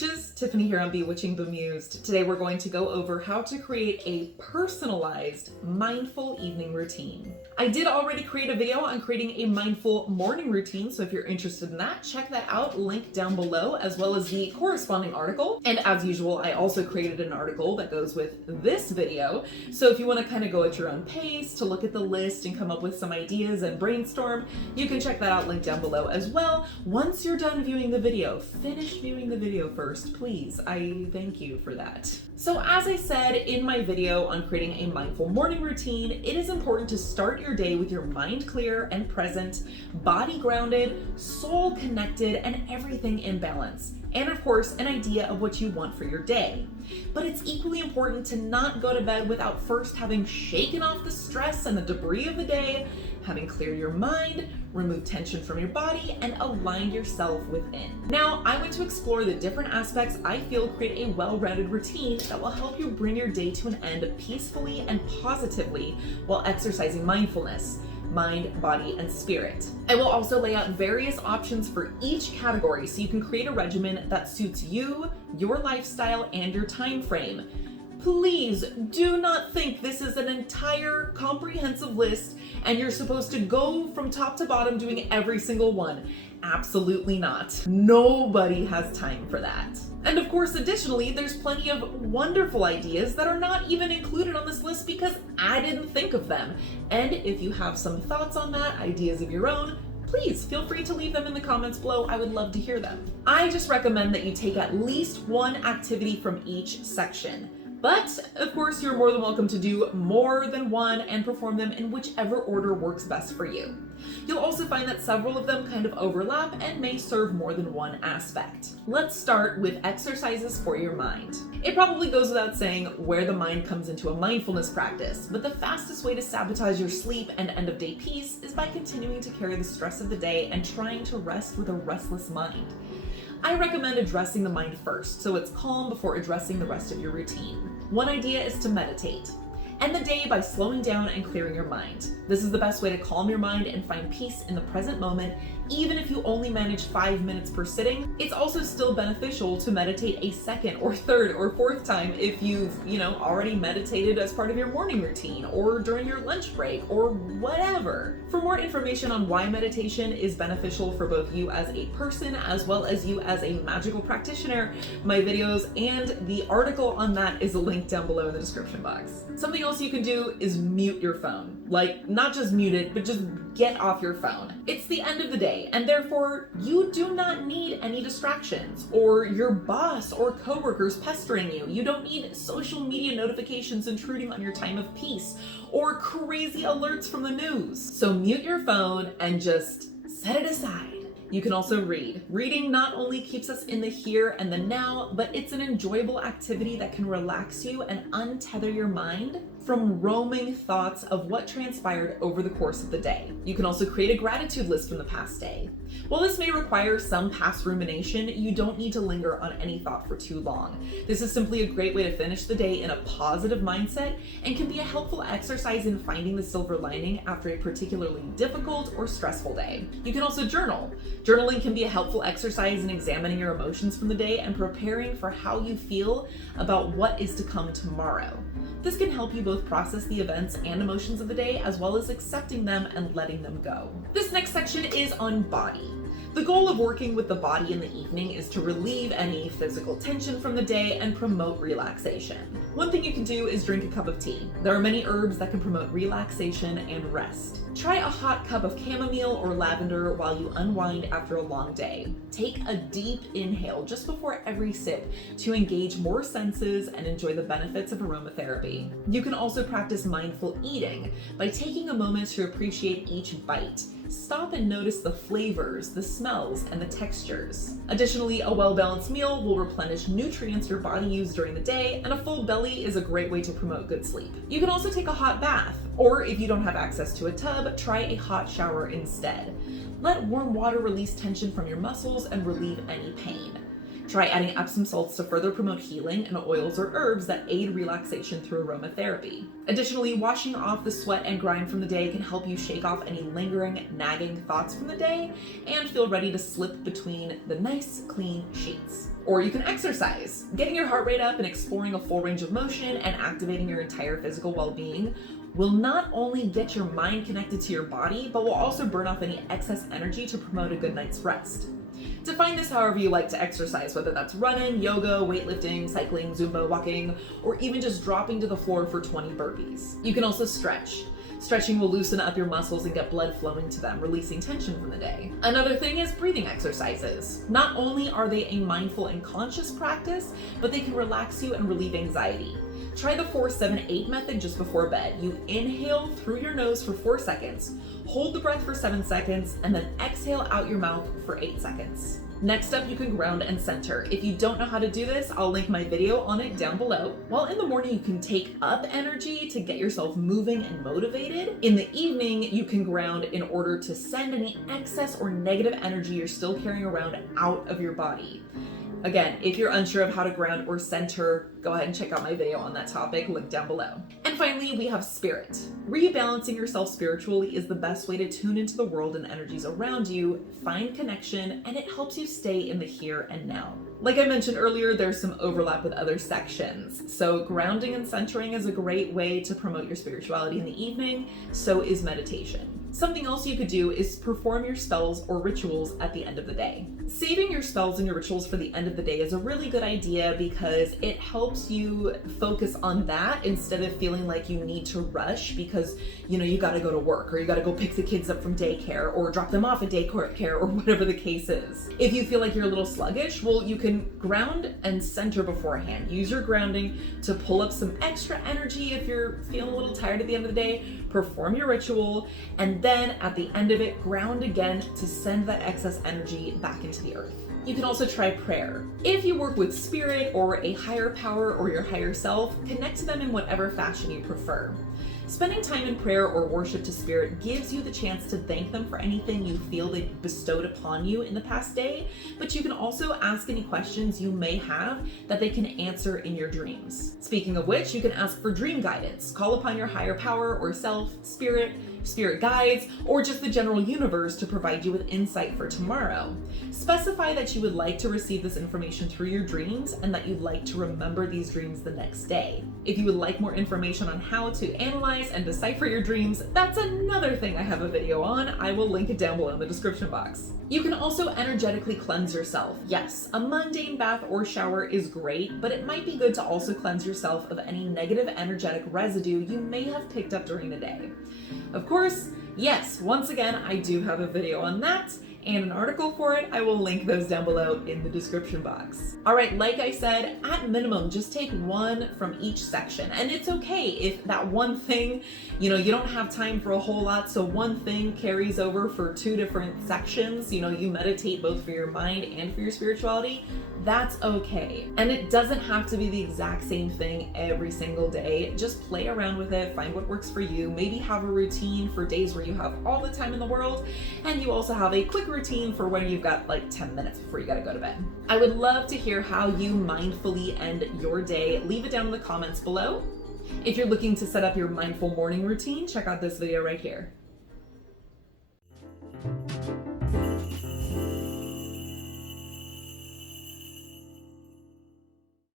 Witches, Tiffany here on Bewitching.Bemused. Today we're going to go over how to create a personalized, mindful evening routine. I did already create a video on creating a mindful morning routine, so if you're interested in that, check that out, link down below, as well as the corresponding article. And as usual, I also created an article that goes with this video, so if you want to kind of go at your own pace to look at the list and come up with some ideas and brainstorm, you can check that out, link down below as well. Once you're done viewing the video, finish viewing the video first, please. I thank you for that. So as I said in my video on creating a mindful morning routine, it is important to start your day with your mind clear and present, body grounded, soul connected, and everything in balance. And of course, an idea of what you want for your day. But it's equally important to not go to bed without first having shaken off the stress and the debris of the day, having cleared your mind, removed tension from your body, and aligned yourself within. Now, I want to explore the different aspects I feel create a well-rounded routine that will help you bring your day to an end peacefully and positively while exercising mindfulness. Mind, body, and spirit. I will also lay out various options for each category so you can create a regimen that suits you, your lifestyle, and your time frame. Please do not think this is an entire comprehensive list and you're supposed to go from top to bottom doing every single one. Absolutely not. Nobody has time for that. And of course, additionally, there's plenty of wonderful ideas that are not even included on this list because I didn't think of them. And if you have some thoughts on that, ideas of your own, please feel free to leave them in the comments below. I would love to hear them. I just recommend that you take at least one activity from each section. But, of course, you're more than welcome to do more than one and perform them in whichever order works best for you. You'll also find that several of them kind of overlap and may serve more than one aspect. Let's start with exercises for your mind. It probably goes without saying where the mind comes into a mindfulness practice, but the fastest way to sabotage your sleep and end of day peace is by continuing to carry the stress of the day and trying to rest with a restless mind. I recommend addressing the mind first, so it's calm before addressing the rest of your routine. One idea is to meditate. End the day by slowing down and clearing your mind. This is the best way to calm your mind and find peace in the present moment, even if you only manage 5 minutes per sitting. It's also still beneficial to meditate a second or third or fourth time if you've, already meditated as part of your morning routine or during your lunch break or whatever. For more information on why meditation is beneficial for both you as a person as well as you as a magical practitioner, my videos and the article on that is linked down below in the description box. Something else you can do is mute your phone. Like, not just mute it, but just get off your phone. It's the end of the day, and therefore you do not need any distractions or your boss or coworkers pestering you. You don't need social media notifications intruding on your time of peace or crazy alerts from the news. So mute your phone and just set it aside. You can also read. Reading not only keeps us in the here and the now, but it's an enjoyable activity that can relax you and untether your mind from roaming thoughts of what transpired over the course of the day. You can also create a gratitude list from the past day. While this may require some past rumination, you don't need to linger on any thought for too long. This is simply a great way to finish the day in a positive mindset and can be a helpful exercise in finding the silver lining after a particularly difficult or stressful day. You can also journal. Journaling can be a helpful exercise in examining your emotions from the day and preparing for how you feel about what is to come tomorrow. This can help you both process the events and emotions of the day as well as accepting them and letting them go. This next section is on body. The goal of working with the body in the evening is to relieve any physical tension from the day and promote relaxation. One thing you can do is drink a cup of tea. There are many herbs that can promote relaxation and rest. Try a hot cup of chamomile or lavender while you unwind after a long day. Take a deep inhale just before every sip to engage more senses and enjoy the benefits of aromatherapy. You can also practice mindful eating by taking a moment to appreciate each bite. Stop and notice the flavors, the smells, and the textures. Additionally, a well-balanced meal will replenish nutrients your body used during the day, and a full belly is a great way to promote good sleep. You can also take a hot bath, or if you don't have access to a tub, try a hot shower instead. Let warm water release tension from your muscles and relieve any pain. Try adding Epsom salts to further promote healing and oils or herbs that aid relaxation through aromatherapy. Additionally, washing off the sweat and grime from the day can help you shake off any lingering, nagging thoughts from the day and feel ready to slip between the nice, clean sheets. Or you can exercise. Getting your heart rate up and exploring a full range of motion and activating your entire physical well-being will not only get your mind connected to your body, but will also burn off any excess energy to promote a good night's rest. Define this however you like to exercise, whether that's running, yoga, weightlifting, cycling, Zumba, walking, or even just dropping to the floor for 20 burpees. You can also stretch. Stretching will loosen up your muscles and get blood flowing to them, releasing tension from the day. Another thing is breathing exercises. Not only are they a mindful and conscious practice, but they can relax you and relieve anxiety. Try the 4-7-8 method just before bed. You inhale through your nose for 4 seconds, hold the breath for 7 seconds, and then exhale out your mouth for 8 seconds. Next up, you can ground and center. If you don't know how to do this, I'll link my video on it down below. While in the morning, you can take up energy to get yourself moving and motivated. In the evening, you can ground in order to send any excess or negative energy you're still carrying around out of your body. Again, if you're unsure of how to ground or center, go ahead and check out my video on that topic, link down below. And finally, we have spirit. Rebalancing yourself spiritually is the best way to tune into the world and energies around you, find connection, and it helps you stay in the here and now. Like I mentioned earlier, there's some overlap with other sections. So grounding and centering is a great way to promote your spirituality in the evening, so is meditation. Something else you could do is perform your spells or rituals at the end of the day. Saving your spells and your rituals for the end of the day is a really good idea because it helps you focus on that instead of feeling like you need to rush because, you gotta go to work or you gotta go pick the kids up from daycare or drop them off at daycare or whatever the case is. If you feel like you're a little sluggish, well, you can ground and center beforehand. Use your grounding to pull up some extra energy if you're feeling a little tired at the end of the day, perform your ritual, and then at the end of it, ground again to send that excess energy back into the earth. You can also try prayer. If you work with spirit or a higher power or your higher self, connect to them in whatever fashion you prefer. Spending time in prayer or worship to spirit gives you the chance to thank them for anything you feel they bestowed upon you in the past day, but you can also ask any questions you may have that they can answer in your dreams. Speaking of which, you can ask for dream guidance. Call upon your higher power or self, spirit guides, or just the general universe to provide you with insight for tomorrow. Specify that you would like to receive this information through your dreams and that you'd like to remember these dreams the next day. If you would like more information on how to analyze and decipher your dreams, that's another thing I have a video on. I will link it down below in the description box. You can also energetically cleanse yourself. Yes, a mundane bath or shower is great, but it might be good to also cleanse yourself of any negative energetic residue you may have picked up during the day. Of course, yes, once again, I do have a video on that and an article for it. I will link those down below in the description box. All right, like I said, at minimum, just take one from each section. And it's okay if that one thing, you don't have time for a whole lot, so one thing carries over for 2 different sections. You meditate both for your mind and for your spirituality. That's okay. And it doesn't have to be the exact same thing every single day. Just play around with it, find what works for you. Maybe have a routine for days where you have all the time in the world, and you also have a quick routine for when you've got like 10 minutes before you gotta go to bed. I would love to hear how you mindfully end your day. Leave it down in the comments below. If you're looking to set up your mindful morning routine, check out this video right here.